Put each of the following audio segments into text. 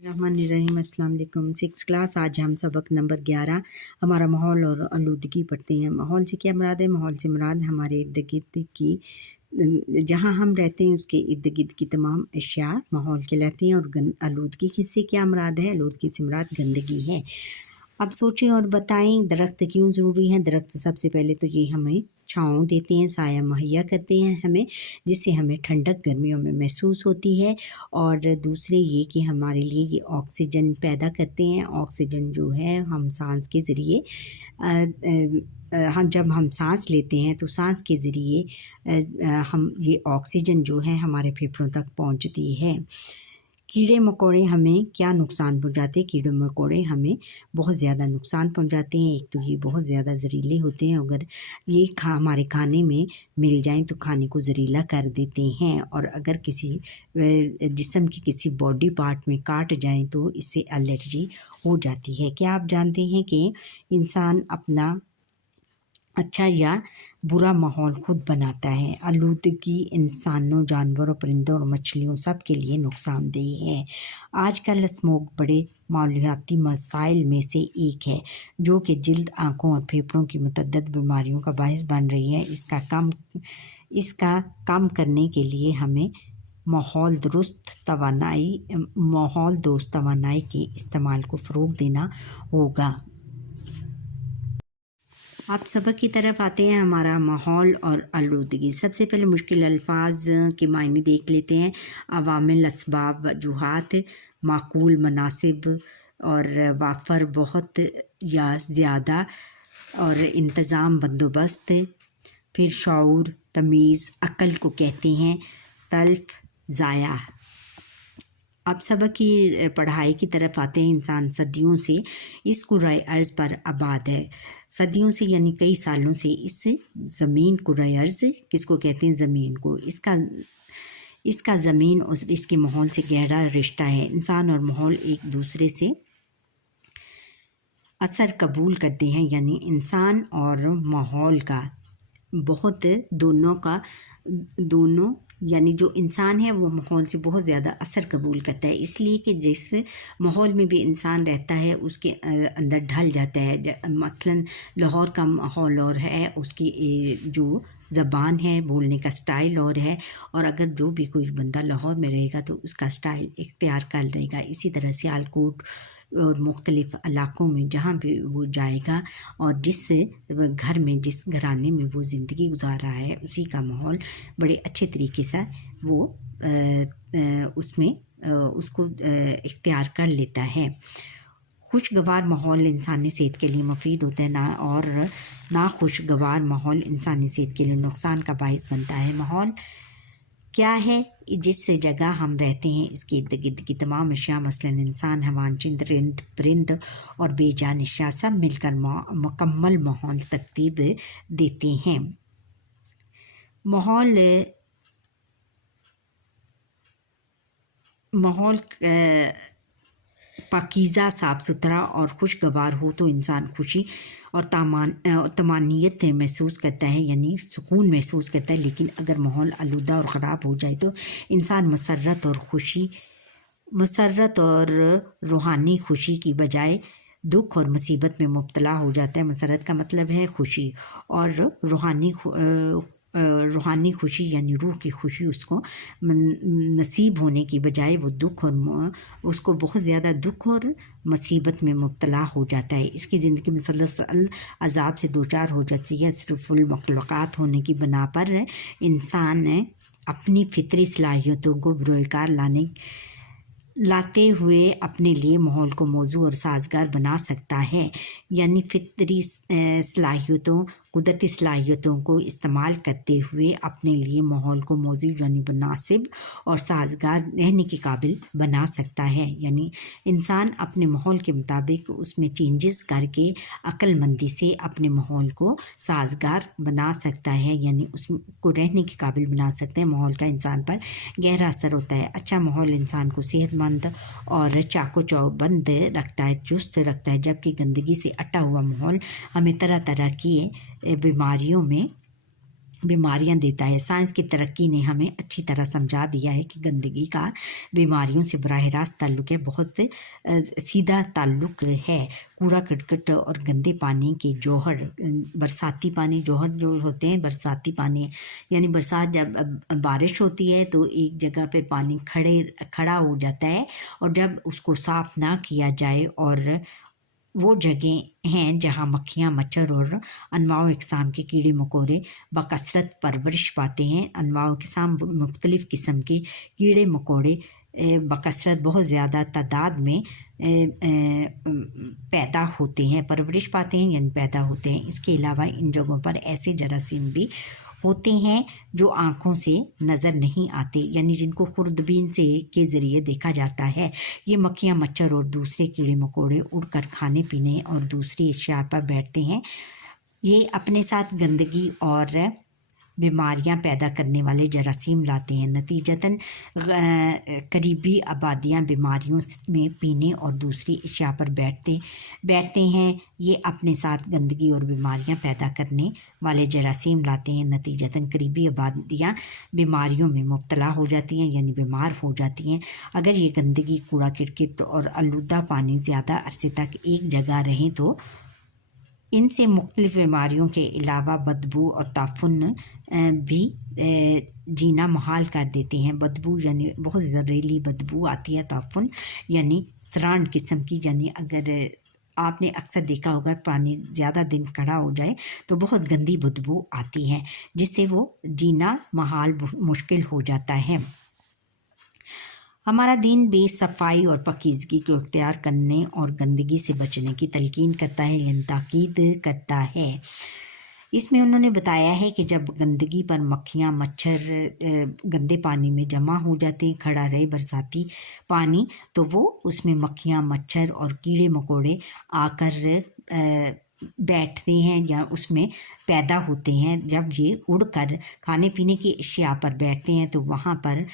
रहमानिर्रहीम। अस्सलाम वालेकुम। 6 क्लास। आज हम सबक नंबर 11 हमारा माहौल और आलूदगी पढ़ते हैं। माहौल से क्या मुराद है? माहौल से मुराद हमारे इर्द गिर्द की जहाँ हम रहते हैं उसके इर्द गिर्द की तमाम अशिया माहौल कहलाती हैं। और आलूदगी से क्या मुराद है? आलूदगी से मुराद गंदगी है। अब सोचें और बताएं दरख्त क्यों ज़रूरी हैं। दरख्त सबसे पहले तो ये हमें छाँव देते हैं, साया मुहैया करते हैं हमें, जिससे हमें ठंडक गर्मियों में महसूस होती है। और दूसरे ये कि हमारे लिए ये ऑक्सीजन पैदा करते हैं। ऑक्सीजन जो है हम सांस के ज़रिए हम सांस लेते हैं तो सांस के ज़रिए हम ये ऑक्सीजन जो है हमारे फेफड़ों तक पहुंचती है। कीड़े मकोड़े हमें क्या नुकसान पहुंचाते हैं? कीड़े मकोड़े हमें बहुत ज़्यादा नुकसान पहुंचाते हैं। एक तो ये बहुत ज़्यादा जहरीले होते हैं, अगर ये हमारे खाने में मिल जाएं तो खाने को जहरीला कर देते हैं। और अगर किसी जिस्म के किसी बॉडी पार्ट में काट जाएं तो इससे एलर्जी हो जाती है। क्या आप जानते हैं कि इंसान अपना अच्छा या बुरा माहौल खुद बनाता है? आलूदगी इंसानों, जानवरों, परिंदों और मछलियों सब के लिए नुकसानदेह है। आजकल स्मोक बड़े माहौलियाती मसाइल में से एक है, जो कि जिल्द, आँखों और फेफड़ों की मुतअद्दिद बीमारियों का बाइस बन रही है। इसका कम करने के लिए हमें माहौल दोस्त तवानाई के इस्तेमाल को फ़रोग़ देना होगा। आप सबक की तरफ आते हैं। हमारा माहौल और आलूदगी। सबसे पहले मुश्किल अल्फाज के मायने देख लेते हैं। अवामिल, असबाब, वजूहात, माकूल, मुनासिब और वाफर, बहुत या ज़्यादा, और इंतज़ाम, बंदोबस्त। फिर शऊर, तमीज़, अक्ल को कहते हैं। तल्फ, ज़ाया। अब सबक की पढ़ाई की तरफ आते हैं। इंसान सदियों से इस कुराए अर्ज़ पर आबाद है। सदियों से यानी कई सालों से इस ज़मीन, कुराए अर्ज़ किसको कहते हैं? ज़मीन को। इसका ज़मीन और इसके माहौल से गहरा रिश्ता है। इंसान और माहौल एक दूसरे से असर कबूल करते हैं, यानी इंसान और माहौल का बहुत दोनों यानी जो इंसान है वो माहौल से बहुत ज़्यादा असर कबूल करता है, इसलिए कि जिस माहौल में भी इंसान रहता है उसके अंदर ढल जाता है। मसलन लाहौर का माहौल और है, उसकी जो ज़बान है, बोलने का स्टाइल और है, और अगर जो भी कोई बंदा लाहौर में रहेगा तो उसका स्टाइल इख्तियार कर लेगा। इसी तरह सियालकोट और मुख्तलिफ़ इलाक़ों में जहाँ भी वो जाएगा और जिस घर में, जिस घराने में वो ज़िंदगी गुजार रहा है, उसी का माहौल बड़े अच्छे तरीके से वो उसको इख्तियार कर लेता है। खुशगवार माहौल इंसानी सेहत के लिए मुफीद होता है ना खुशगवार माहौल इंसानी सेहत के लिए नुकसान का बाइस बनता है। माहौल क्या है? जिस जगह हम रहते हैं इसके इर्द गिर्द की तमाम अशिया, मसलन इंसान, हैवान, चंद, परिंद और बेजान अशिया सब मिलकर मुकम्मल माहौल तरतीब देते हैं। माहौल पाकीज़ा, साफ़ सुथरा और खुशगवार हो तो इंसान खुशी और तमानियत महसूस करता है, यानी सुकून महसूस करता है। लेकिन अगर माहौल आलूदा और ख़राब हो जाए तो इंसान मसरत और रूहानी खुशी की बजाय दुख और मुसीबत में मुब्तला हो जाता है। मसरत का मतलब है खुशी, और रूहानी खुशी यानी रूह की खुशी उसको नसीब होने की बजाय वो उसको बहुत ज़्यादा दुख और मुसीबत में मुब्तला हो जाता है। इसकी ज़िंदगी मुसलसल अज़ाब से दो चार हो जाती है। सिर्फ़ुल मखलूक़ात होने की बना पर इंसान अपनी फ़ितरी सलाहियतों को बरोकार लाते हुए अपने लिए माहौल को मौजू और साजगार बना सकता है, यानी फ़ितरी सलाहियतों, कुदरती सलाहियतों को इस्तेमाल करते हुए अपने लिए माहौल को मौजू यानी मुनासिब और साजगार रहने के काबिल बना सकता है। यानी इंसान अपने माहौल के मुताबिक उसमें चेंजेस करके अक्लमंदी से अपने माहौल को साजगार बना सकता है, यानी उसको रहने के काबिल बना सकते हैं। माहौल का इंसान पर गहरा असर होता है। अच्छा माहौल इंसान को सेहतमंद और चाको चौबंद रखता है, चुस्त रखता है, जबकि गंदगी से अटा हुआ माहौल हमें तरह तरह की बीमारियों में बीमारियां देता है। साइंस की तरक्की ने हमें अच्छी तरह समझा दिया है कि गंदगी का बीमारियों से बराह रास्त ताल्लुक़ है, बहुत सीधा ताल्लुक़ है। कूड़ा करकट और गंदे पानी के जौहर, बरसाती पानी, जौहर जो होते हैं बरसाती पानी, यानी बरसात जब बारिश होती है तो एक जगह पे पानी खड़ा हो जाता है, और जब उसको साफ़ ना किया जाए, और वो जगह हैं जहाँ मक्खियाँ, मच्छर और अनवाओ इकसाम के कीड़े मकोड़े बकसरत परवरिश पाते हैं। अनवाओ इकसाम मुख्तलिफ़ किस्म के कीड़े मकोड़े बकसरत बहुत ज़्यादा तादाद में पैदा होते हैं, परवरिश पाते हैं यानी पैदा होते हैं। इसके अलावा इन जगहों पर ऐसे जरासीम भी होते हैं जो आँखों से नज़र नहीं आते, यानी जिनको खुर्दबीन से के ज़रिए देखा जाता है। ये मक्खियाँ, मच्छर और दूसरे कीड़े मकोड़े उड़कर खाने पीने और दूसरी अशिया पर बैठते हैं। ये अपने साथ गंदगी और बीमारियां पैदा करने वाले जरासीम लाते हैं। नतीजतन करीबी आबादियां बीमारियों में पीने और दूसरी अशिया पर बैठते हैं। ये अपने साथ गंदगी और बीमारियां पैदा करने वाले जरासीम लाते हैं। नतीजतन करीबी आबादियां बीमारियों में मुब्तला हो जाती हैं, यानी बीमार हो जाती हैं। अगर ये गंदगी, कूड़ा करकट और आलूदा पानी ज़्यादा अरसे तक एक जगह रहें तो इनसे मुख्तलिफ़ बीमारियों के अलावा बदबू और ताफुन भी जीना मुहाल कर देते हैं। बदबू यानी बहुत ज़हरीली बदबू आती है, ताफुन यानी सरान किस्म की, यानी अगर आपने अक्सर देखा होगा पानी ज़्यादा दिन खड़ा हो जाए तो बहुत गंदी बदबू आती है, जिससे वो जीना मुहाल मुश्किल हो जाता है। हमारा दीन भी सफाई और पाकीज़गी को इख्तियार करने और गंदगी से बचने की तलकीन करता है, यानी ताकीद करता है। इसमें उन्होंने बताया है कि जब गंदगी पर मक्खियाँ, मच्छर गंदे पानी में जमा हो जाते हैं, खड़ा रहे बरसाती पानी, तो वो उसमें मक्खियाँ, मच्छर और कीड़े मकोड़े आकर बैठते हैं या उसमें पैदा होते हैं। जब ये उड़कर खाने पीने की अशिया पर बैठते हैं तो वहाँ पर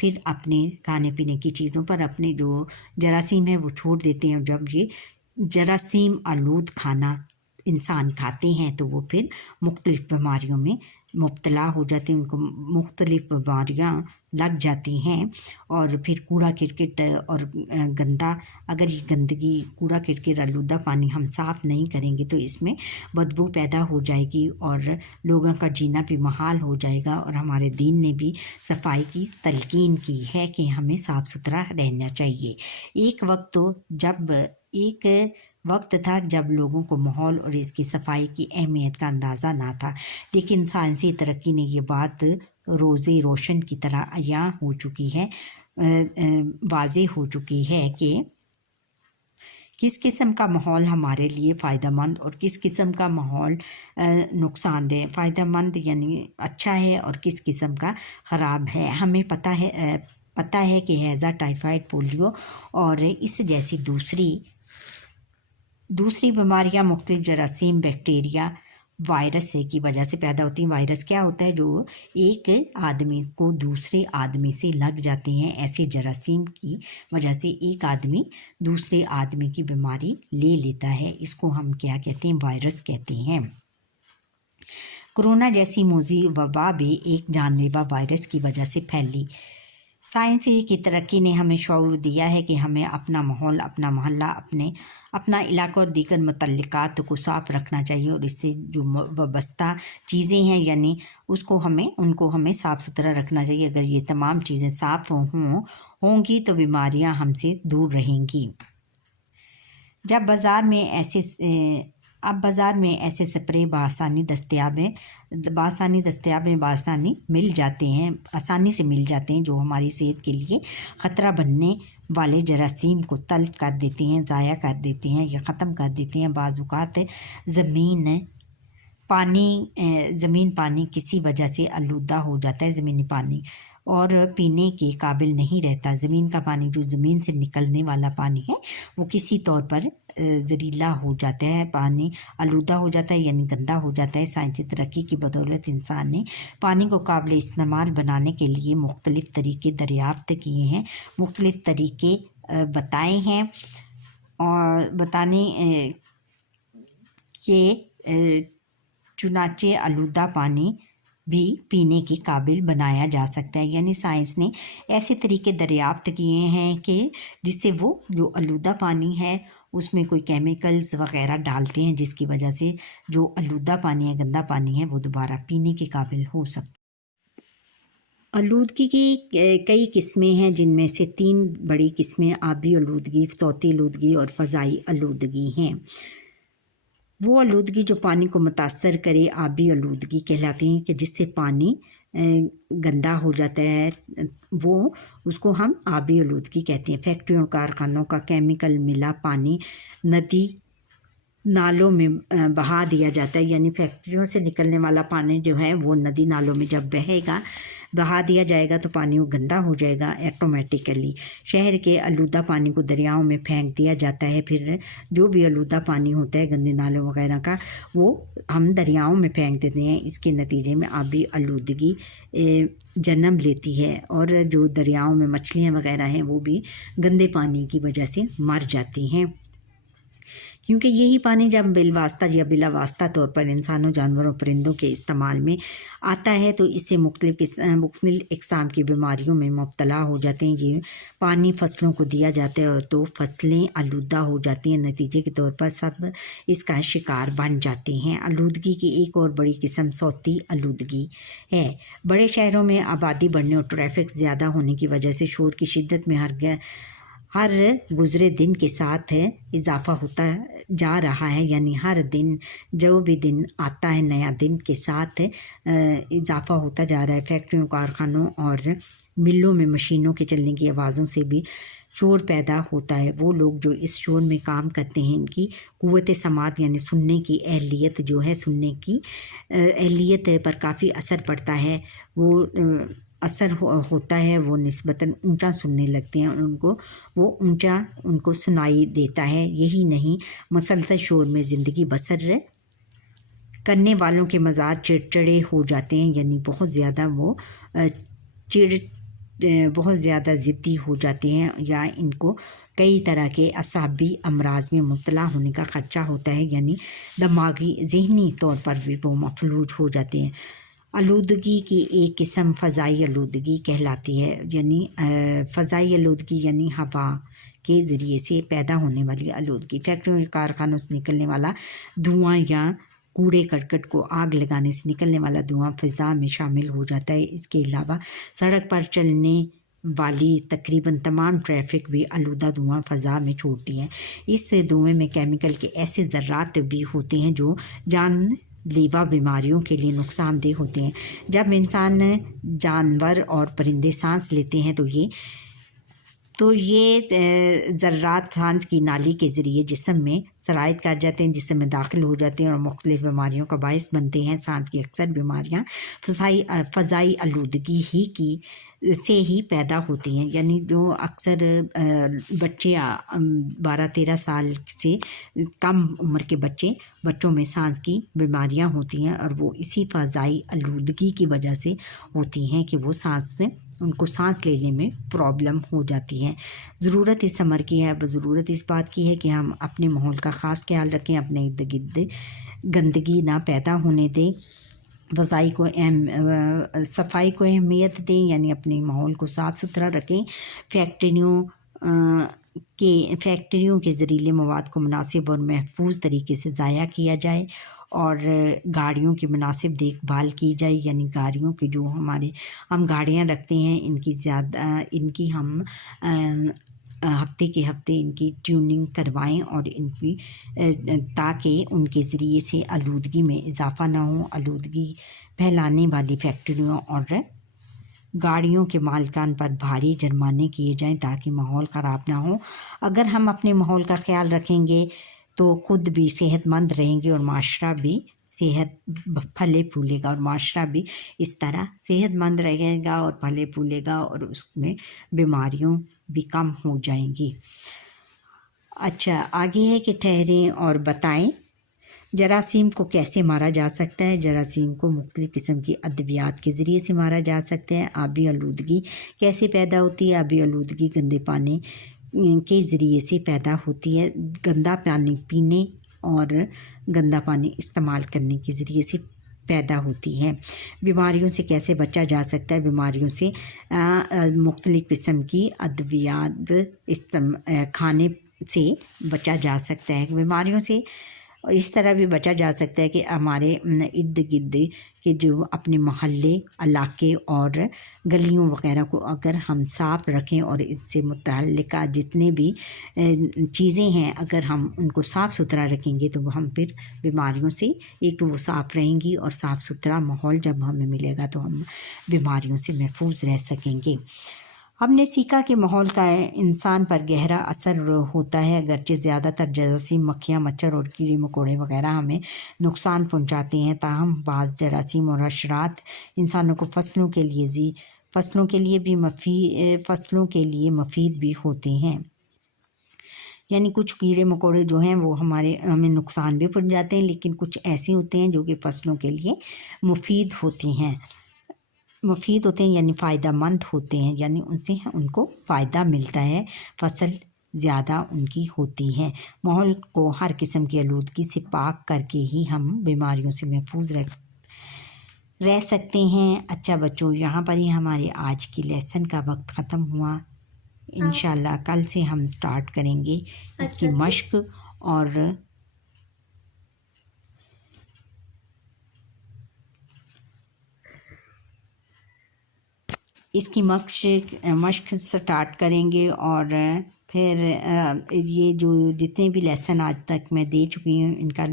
फिर अपने खाने पीने की चीज़ों पर अपने जो जरासीम है वो छोड़ देते हैं। जब ये जरासीम आलूद खाना इंसान खाते हैं तो वो फिर मुख्तलिफ़ बीमारियों में मुब्तला हो जाते हैं, उनको मुख्तलिफ़ बीमारियाँ लग जाती हैं। और फिर कूड़ा करकट और गंदा, अगर ये गंदगी, कूड़ा करकट, आलूदा पानी हम साफ़ नहीं करेंगे तो इसमें बदबू पैदा हो जाएगी और लोगों का जीना भी मुहाल हो जाएगा। और हमारे दीन ने भी सफाई की तलकीन की है कि हमें साफ़ सुथरा रहना चाहिए। एक वक्त था जब लोगों को माहौल और इसकी सफाई की अहमियत का अंदाज़ा ना था, लेकिन साइंसी तरक्की ने ये बात रोज़े रोशन की तरह अयां हो चुकी है, वाज़े हो चुकी है कि किस किस्म का माहौल हमारे लिए फ़ायदेमंद और किस किस्म का माहौल नुकसानदेह, फ़ायदेमंद यानी अच्छा है और किस किस्म का ख़राब है। हमें पता है कि हैज़ा, टाइफाइड, पोलियो और इस जैसी दूसरी बीमारियां मुख्तलिफ जरासीम, बैक्टीरिया, वायरस की वजह से पैदा होती हैं। वायरस क्या होता है? जो एक आदमी को दूसरे आदमी से लग जाते हैं। ऐसे जरासीम की वजह से एक आदमी दूसरे आदमी की बीमारी ले लेता है। इसको हम क्या कहते हैं? वायरस कहते हैं। कोरोना जैसी मौजी वबा भी एक जानलेवा वायरस की वजह से फैली। साइंस की तरक्की ने हमें शऊर दिया है कि हमें अपना माहौल, अपना मोहल्ला, अपना इलाका और दीगर मुतल्लिकात को साफ़ रखना चाहिए और इससे जो वाबस्ता चीज़ें हैं यानी उनको हमें साफ़ सुथरा रखना चाहिए। अगर ये तमाम चीज़ें साफ़ होंगी तो बीमारियां हमसे दूर रहेंगी। अब बाज़ार में ऐसे स्प्रे बासानी मिल जाते हैं, आसानी से मिल जाते हैं, जो हमारी सेहत के लिए ख़तरा बनने वाले जरासीम को तल्फ कर देते हैं, ज़ाया कर देते हैं या ख़त्म कर देते हैं। बाज़ औक़ात ज़मीन पानी किसी वजह से आलूदा हो जाता है, ज़मीनी पानी, और पीने के काबिल नहीं रहता। ज़मीन का पानी, जो ज़मीन से निकलने वाला पानी है, वो किसी तौर पर जहरीला हो जाता है, पानी आलूदा हो जाता है यानी गंदा हो जाता है। साइंसी तरक्की की बदौलत इंसान ने पानी को काबिल इस्तेमाल बनाने के लिए मुख्तलिफ़ तरीके दरियाफ्त किए हैं, मुख्तलिफ़ तरीके बताए हैं और बताने के चुनाचे आलूदा पानी بھی پینے کے قابل بنایا جا سکتا ہے. یعنی سائنس نے ایسے طریقے دریافت کیے ہیں کہ جس سے وہ جو آلودہ پانی ہے اس میں کوئی کیمیکلز وغیرہ ڈالتے ہیں، جس کی وجہ سے جو آلودہ پانی ہے، گندا پانی ہے، وہ دوبارہ پینے کے قابل ہو سکتا ہے. آلودگی کی کئی قسمیں ہیں، جن میں سے 3 بڑی قسمیں آبی آلودگی، صوتی آلودگی اور فضائی آلودگی ہیں. وہ آلودگی جو پانی کو متاثر کرے آبی آلودگی کہلاتے ہیں، کہ جس سے پانی گندا ہو جاتا ہے، وہ اس کو ہم آبی آلودگی کہتے ہیں. فیکٹریوں کارخانوں کا کیمیکل ملا پانی ندی نالوں میں بہا دیا جاتا ہے. یعنی فیکٹریوں سے نکلنے والا پانی جو ہے وہ ندی نالوں میں جب بہے گا، بہا دیا جائے گا، تو پانی وہ گندا ہو جائے گا ایٹومیٹیکلی. شہر کے آلودہ پانی کو دریاؤں میں پھینک دیا جاتا ہے. پھر جو بھی آلودہ پانی ہوتا ہے گندے نالوں وغیرہ کا، وہ ہم دریاؤں میں پھینک دیتے ہیں. اس کے نتیجے میں آبی آلودگی جنم لیتی ہے، اور جو دریاؤں میں مچھلیاں وغیرہ ہیں وہ بھی گندے پانی کی وجہ سے مر جاتی ہیں. کیونکہ یہی پانی جب بالواسطہ یا بلا واسطہ طور پر انسانوں، جانوروں، پرندوں کے استعمال میں آتا ہے، تو اس سے مختلف اقسام کی بیماریوں میں مبتلا ہو جاتے ہیں. یہ پانی فصلوں کو دیا جاتا ہے، اور تو فصلیں آلودہ ہو جاتی ہیں. نتیجے کے طور پر سب اس کا شکار بن جاتے ہیں. آلودگی کی ایک اور بڑی قسم صوتی آلودگی ہے. بڑے شہروں میں آبادی بڑھنے اور ٹریفک زیادہ ہونے کی وجہ سے شور کی شدت میں ہر گزرے دن کے ساتھ اضافہ ہوتا جا رہا ہے. یعنی ہر دن جو بھی دن آتا ہے، نیا دن کے ساتھ اضافہ ہوتا جا رہا ہے. فیکٹریوں، کارخانوں اور ملوں میں مشینوں کے چلنے کی آوازوں سے بھی شور پیدا ہوتا ہے. وہ لوگ جو اس شور میں کام کرتے ہیں، ان کی قوت سماعت یعنی سننے کی اہلیت جو ہے، سننے کی اہلیت پر کافی اثر پڑتا ہے. وہ اثر ہوتا ہے، وہ نسبتاً اونچا سننے لگتے ہیں، اور وہ اونچا ان کو سنائی دیتا ہے. یہی نہیں، مسلسل شور میں زندگی بسر کرنے والوں کے مزاج چڑچڑے ہو جاتے ہیں. یعنی بہت زیادہ ضدی ہو جاتے ہیں، یا ان کو کئی طرح کے اعصابی امراض میں مبتلا ہونے کا خدشہ ہوتا ہے. یعنی دماغی، ذہنی طور پر بھی وہ مفلوج ہو جاتے ہیں. آلودگی کی ایک قسم فضائی آلودگی کہلاتی ہے. یعنی فضائی آلودگی یعنی ہوا کے ذریعے سے پیدا ہونے والی آلودگی. فیکٹریوں یا کارخانوں سے نکلنے والا دھواں یا کوڑے کرکٹ کو آگ لگانے سے نکلنے والا دھواں فضا میں شامل ہو جاتا ہے. اس کے علاوہ سڑک پر چلنے والی تقریباً تمام ٹریفک بھی آلودہ دھواں فضا میں چھوڑتی ہے. اس سے دھوئیں میں کیمیکل کے ایسے ذرات بھی ہوتے ہیں جو جان لیوا بیماریوں کے لیے نقصان دہ ہوتے ہیں. جب انسان، جانور اور پرندے سانس لیتے ہیں تو یہ ذرات سانس کی نالی کے ذریعے جسم میں سرایت کر جاتے ہیں، جسم میں داخل ہو جاتے ہیں اور مختلف بیماریوں کا باعث بنتے ہیں. سانس کی اکثر بیماریاں فضائی آلودگی سے ہی پیدا ہوتی ہیں. یعنی جو اکثر بچے 12-13 سال سے کم عمر کے بچوں میں سانس کی بیماریاں ہوتی ہیں، اور وہ اسی فضائی آلودگی کی وجہ سے ہوتی ہیں کہ وہ ان کو سانس لینے میں پرابلم ہو جاتی ہے. ضرورت اس امر کی ہے، ضرورت اس بات کی ہے کہ ہم اپنے ماحول کا خاص خیال رکھیں، اپنے ارد گرد گندگی نہ پیدا ہونے دیں، صفائی کو اہمیت دیں، یعنی اپنے ماحول کو صاف ستھرا رکھیں. فیکٹریوں کے زہریلے مواد کو مناسب اور محفوظ طریقے سے ضائع کیا جائے، اور گاڑیوں کی مناسب دیکھ بھال کی جائے. یعنی گاڑیوں کی جو ہم گاڑیاں رکھتے ہیں، ان کی ہم ہفتے کے ہفتے ان کی ٹیوننگ کروائیں، اور تاکہ ان کے ذریعے سے آلودگی میں اضافہ نہ ہو. آلودگی پھیلانے والی فیکٹریوں اور گاڑیوں کے مالکان پر بھاری جرمانے کیے جائیں تاکہ ماحول خراب نہ ہو. اگر ہم اپنے ماحول کا خیال رکھیں گے تو خود بھی صحت مند رہیں گے، اور معاشرہ بھی پھلے پھولے گا، اور معاشرہ بھی اس طرح صحت مند رہے گا اور پھلے پھولے گا، اور اس میں بیماریوں بھی کم ہو جائیں گی. اچھا، آگے ہے کہ ٹھہریں اور بتائیں جراثیم کو کیسے مارا جا سکتا ہے. جراثیم کو مختلف قسم کی ادویات کے ذریعے سے مارا جا سکتا ہے. آبی آلودگی کیسے پیدا ہوتی ہے؟ آبی آلودگی گندے پانی کے ذریعے سے پیدا ہوتی ہے. گندا پانی پینے اور گندا پانی استعمال کرنے کے ذریعے سے پیدا ہوتی ہے۔ بیماریوں سے کیسے بچا جا سکتا ہے؟ بیماریوں سے مختلف قسم کی ادویات کھانے سے بچا جا سکتا ہے۔ بیماریوں سے اس طرح بھی بچا جا سکتا ہے کہ ہمارے ارد گرد کے جو اپنے محلے، علاقے اور گلیوں وغیرہ کو اگر ہم صاف رکھیں اور اس سے متعلقہ جتنے بھی چیزیں ہیں اگر ہم ان کو صاف ستھرا رکھیں گے تو ہم پھر بیماریوں سے ایک تو وہ صاف رہیں گی، اور صاف ستھرا ماحول جب ہمیں ملے گا تو ہم بیماریوں سے محفوظ رہ سکیں گے۔ ہم نے سیکھا کہ ماحول کا انسان پر گہرا اثر ہوتا ہے، اگرچہ زیادہ تر جراثیم، مکھیاں، مچھر اور کیڑے مکوڑے وغیرہ ہمیں نقصان پہنچاتے ہیں، تاہم بعض جراثیم اور حشرات انسانوں کو فصلوں کے لیے مفید بھی ہوتے ہیں۔ یعنی کچھ کیڑے مکوڑے جو ہیں وہ ہمیں نقصان بھی پہنچاتے ہیں، لیکن کچھ ایسے ہوتے ہیں جو کہ فصلوں کے لیے مفید ہوتے ہیں یعنی فائدہ مند ہوتے ہیں، یعنی ان سے ان کو فائدہ ملتا ہے، فصل زیادہ ان کی ہوتی ہے۔ ماحول کو ہر قسم کی آلودگی سے پاک کر کے ہی ہم بیماریوں سے محفوظ رہ سکتے ہیں۔ اچھا بچوں، یہاں پر ہی ہمارے آج کی لیسن کا وقت ختم ہوا۔ انشاءاللہ کل سے ہم سٹارٹ کریں گے اس کی مشق، اور مشق سٹارٹ کریں گے، اور پھر یہ جو جتنے بھی لیسن آج تک میں دے چکی ہوں ان کا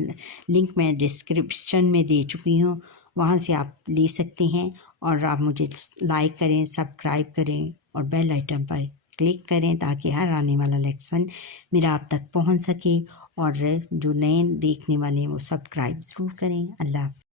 لنک میں ڈسکرپشن میں دے چکی ہوں، وہاں سے آپ لے سکتے ہیں، اور آپ مجھے لائک کریں، سبسکرائب کریں اور بیل آئٹم پر کلک کریں تاکہ ہر آنے والا لیسن میرا آپ تک پہنچ سکے، اور جو نئے دیکھنے والے ہیں وہ سبسکرائب ضرور کریں۔ اللہ حافظ۔